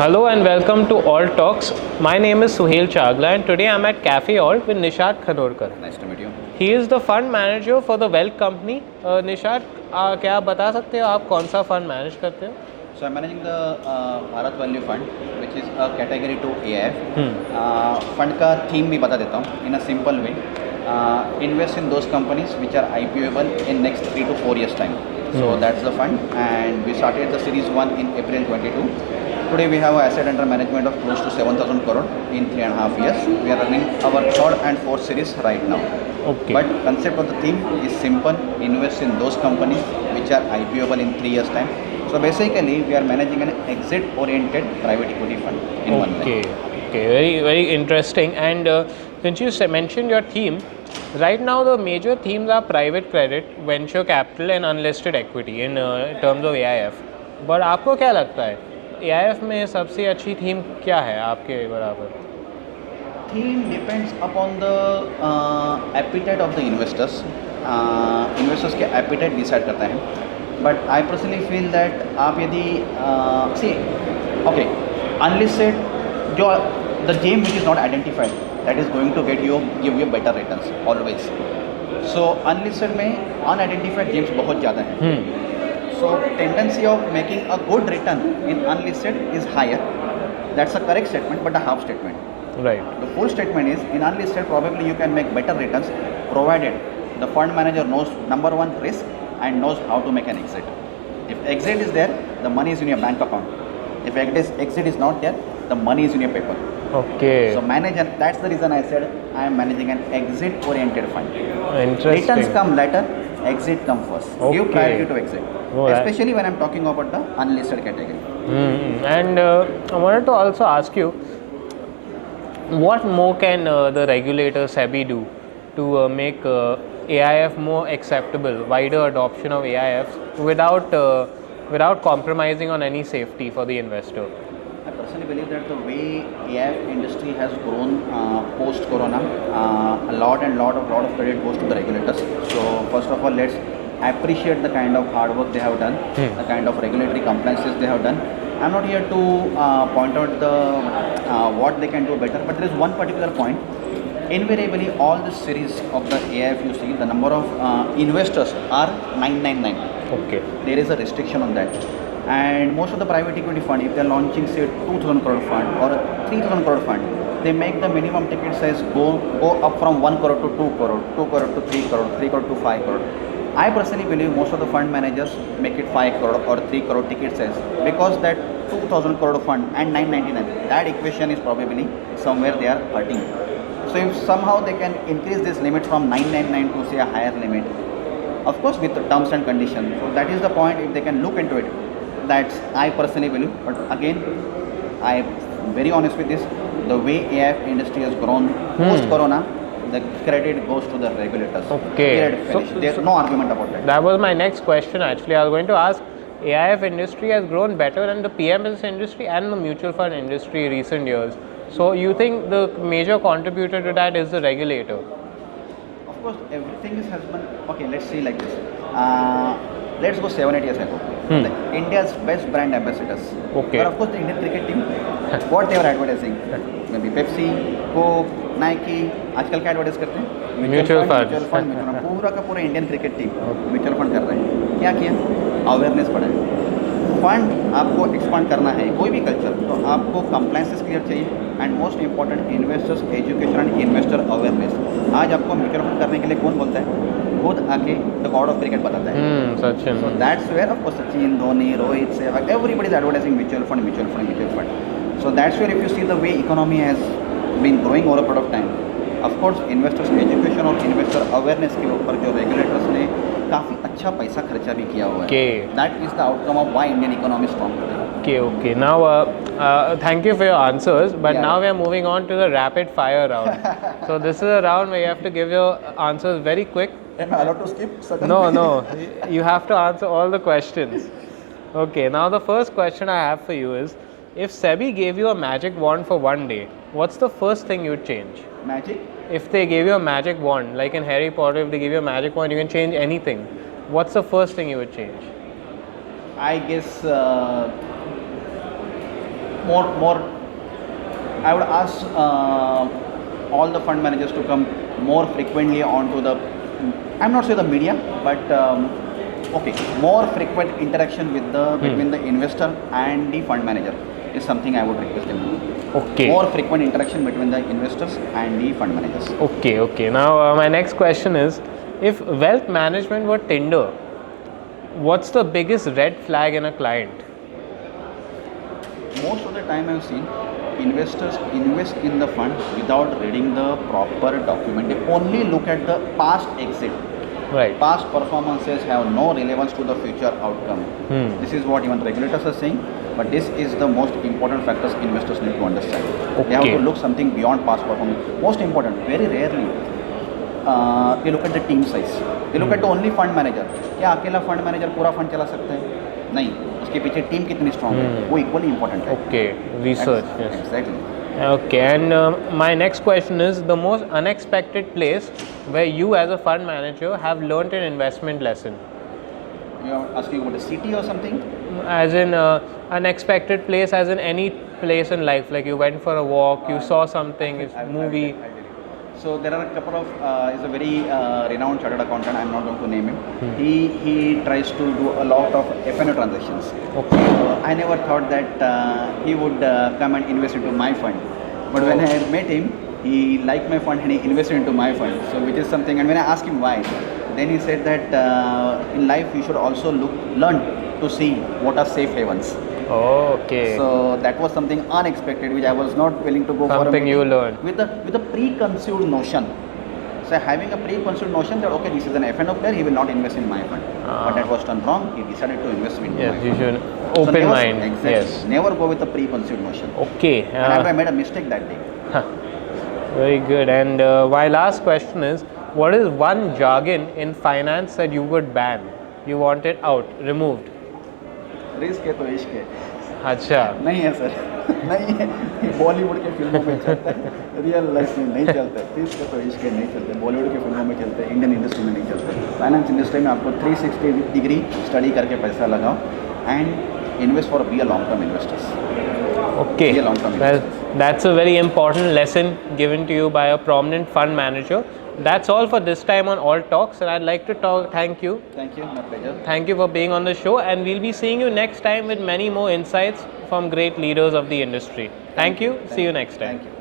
Hello and welcome to Alt Talks. My name is Suhail Chagla and today I'm at Cafe Alt with Nishad Khanorkar. Nice to meet you. He is the fund manager for the Wealth Company. Nishad, क्या आप बता सकते हो आप कौन सा fund manage करते हो? So I'm managing the Bharat Value Fund, which is a category 2 AIF. Fund का theme भी बता देता हूँ in a simple way. Invest in those companies which are IPOable in next 3 to 4 years time. So that's the fund, and we started the series 1 in April 22. Today we have an asset under management of close to 7,000 crore in 3.5 years. We are running our third and fourth series right now. Okay. But concept of the theme is simple: invest in those companies which are IPOable in 3 years time. So basically, we are managing an exit-oriented private equity fund in one line. Okay, very interesting. And since you mentioned your theme, right now the major themes are private credit, venture capital, and unlisted equity in terms of AIF. But आपको क्या लगता है AIF में सबसे अच्छी theme क्या है आपके बराबर? Theme depends upon the appetite of the investors. Investors के appetite decide करता है. But I personally feel that आप यदि unlisted जो the gem which is not identified, that is going to give you better returns always. So unlisted में unidentified gems बहुत ज़्यादा हैं. So tendency of making a good return in unlisted is higher. That's a correct statement, but a half statement. Right. The full statement is in unlisted probably you can make better returns provided the fund manager knows number one risk and knows how to make an exit. If exit is there, the money is in your bank account. If exit is not there, the money is in your paper. Okay. So that's the reason I said I am managing an exit oriented fund. Interesting. Returns come later, exit come first. Okay. Give priority to exit. Especially when I am talking about the unlisted category. And I wanted to also ask you, what more can the regulator SEBI do to make AIF more acceptable, wider adoption of AIFs without compromising on any safety for the investor? I personally believe that the way AIF industry has grown post-corona, a lot of credit goes to the regulators. So first of all, let's appreciate the kind of hard work they have done, the kind of regulatory compliances they have done. I'm not here to point out what they can do better, but there is one particular point. Invariably, all the series of the AIF you see, the number of investors are 999. Okay. There is a restriction on that. And most of the private equity fund, if they are launching say 2,000 crore fund or a 3,000 crore fund, they make the minimum ticket size go up from 1 crore to 2 crore, 2 crore to 3 crore, 3 crore to 5 crore. I personally believe most of the fund managers make it 5 crore or 3 crore ticket size because that 2,000 crore fund and 999, that equation is probably somewhere they are hurting. So if somehow they can increase this limit from 999 to say a higher limit, of course with the terms and conditions. So that is the point. If they can look into it, that's I personally believe. But again, I am very honest with this. The way AIF industry has grown post-corona, the credit goes to the regulators. Okay. There's no argument about that. That was my next question actually. I was going to ask, AIF industry has grown better than the PMS industry and the mutual fund industry recent years. So you think the major contributor to that is the regulator? Of course, everything has been, okay, let's see like this. Let's go 7-8 years ago. India's best brand ambassadors. Okay. But of course, the Indian cricket team, what they were advertising, maybe Pepsi, Coke, Nike, आजकल क्या advertise करते हैं? Mutual fund पूरा का पूरा Indian cricket team mutual fund कर रहे हैं. क्या किया? अवेयरनेस बढ़ाया. फंड आपको एक्सपांड करना है, कोई भी कल्चर, तो आपको कंप्लायंसेस क्लियर चाहिए and most important investors education and investor awareness. आज आपको म्यूचुअल फंड करने के लिए कौन बोलता है? खुद आके द गॉड ऑफ क्रिकेट बताता है. Sachin. So that's where of course Sachin, Dhoni, Rohit, Sehwag, everybody is advertising mutual fund. So that's where if you see the way economy has been growing over a period of time, of course investors education और investor awareness के ऊपर जो regulators ने काफ़ी अच्छा पैसा खर्चा भी किया हुआ है. Okay. That is the outcome of why Indian economy is strong today. Okay. Now, thank you for your answers. But Yeah. now we are moving on to the rapid fire round. So this is a round where you have to give your answers very quick. Am I allowed to skip? No. You have to answer all the questions. Okay. Now the first question I have for you is, if SEBI gave you a magic wand for one day, what's the first thing you'd change? Magic? If they gave you a magic wand, like in Harry Potter, if they give you a magic wand, you can change anything. What's the first thing you would change? I guess more. I would ask all the fund managers to come more frequently onto the. I'm not saying the media, but okay, more frequent interaction with the between the investor and the fund manager is something I would request them to do. Okay. More frequent interaction between the investors and the fund managers. Okay, okay. Now, my next question is, if wealth management were Tinder, what's the biggest red flag in a client? Most of the time I've seen investors invest in the fund without reading the proper document. They only look at the past exit. Right. Past performances have no relevance to the future outcome. This is what even regulators are saying, but this is the most important factors investors need to understand. They have Okay. to look something beyond past performance. Most important, very rarely they look at the team size. They look at the only fund manager. क्या अकेला fund manager पूरा fund चला सकता है? नहीं, उसके पीछे team कितनी स्ट्रांग है वो इक्वली इंपॉर्टेंट है. Okay. Research. Yes. Exactly. Okay. And my next question is the most unexpected place where you, as a fund manager, have learnt an investment lesson. You are asking about a city or something? As in unexpected place, as in any place in life, like you went for a walk, you saw something, it's movie. I'll tell you. So there are a couple of, is a very renowned chartered accountant, I'm not going to name him. He tries to do a lot of F&O transactions. Okay. So I never thought that he would come and invest into my fund. But when I met him, he liked my fund and he invested into my fund. So which is something, and when I asked him why, then he said that in life you should also learn to see what are safe havens. Oh, okay. So that was something unexpected, which I was not willing to go for. Something you learned. With a preconceived notion. So having a preconceived notion that okay, this is an F&O player, he will not invest in my fund. But that was done wrong. He decided to invest in my Yes, fund. you should So open never- mind. Exactly. Yes. Never go with a preconceived notion. Okay. And I made a mistake that day. Very good. And my last question is, what is one jargon in finance that you would ban? You want it out, removed? Risk है तो इश्क है. अच्छा. नहीं है sir. नहीं है. बॉलीवुड के फिल्मों में चलता है, रियल लाइफ में नहीं चलता है. रिस्क है तो इश्क है नहीं चलता है. बॉलीवुड के फिल्मों में चलता है, इंडियन इंडस्ट्री में नहीं चलता है. फाइनेंस इंडस्ट्री में आपको 360 डिग्री स्टडी करके पैसा लगाओ and invest for be a long term investors. Okay. Be a long-term Well, investor. that's a very important lesson given to you by a prominent fund manager. That's all for this time on All Talks, and I'd like to thank you. Thank you, my pleasure. Thank you for being on the show, and we'll be seeing you next time with many more insights from great leaders of the industry. Thank you. See you next time. Thank you.